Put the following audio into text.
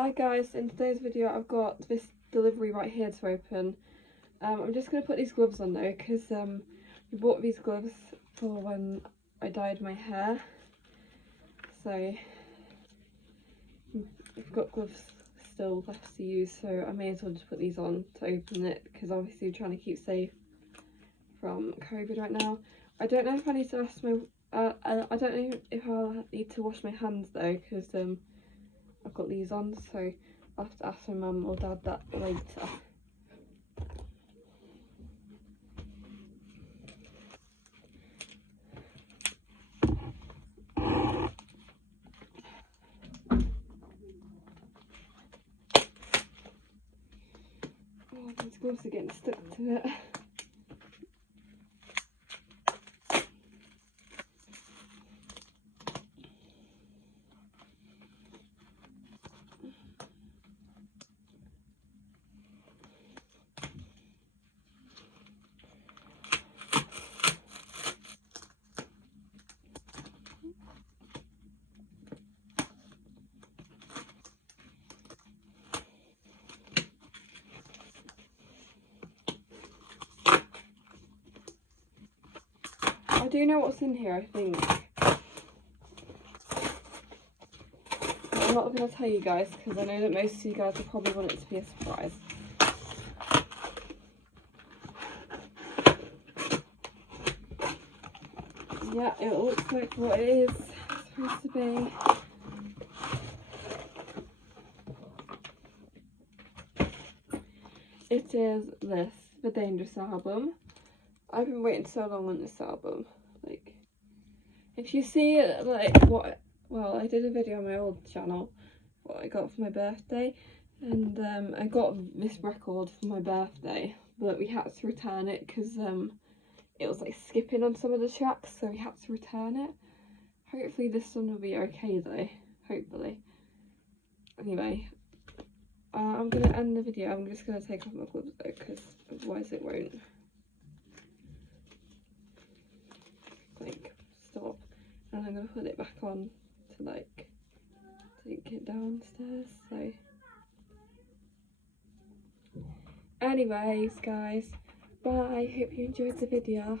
Hi guys, in today's video I've got this delivery right here to open. I'm just going to put these gloves on though because we bought these gloves for when I dyed my hair. So I've got gloves still left to use, so I may as well just put these on to open it because obviously we're trying to keep safe from COVID right now. I don't know if I need to wash my I don't know if I'll need to wash my hands though because I've got these on, so I'll have to ask my mum or dad that later. Oh, these gloves are getting stuck to it. I do know what's in here, I think. I'm not going to tell you guys because I know that most of you guys will probably want it to be a surprise. Yeah, it looks like what it is supposed to be. It is this, the Dangerous album. I've been waiting so long on this album. Like, if you see like well, I did a video on my old channel, what I got for my birthday, and I got this record for my birthday, but we had to return it because it was like skipping on some of the tracks, so we had to return it. Hopefully this one will be okay though, hopefully. Anyway, I'm gonna end the video. I'm just gonna take off my gloves though because otherwise it won't like stop, and I'm gonna put it back on to like take it downstairs. So anyways guys, bye, hope you enjoyed the video.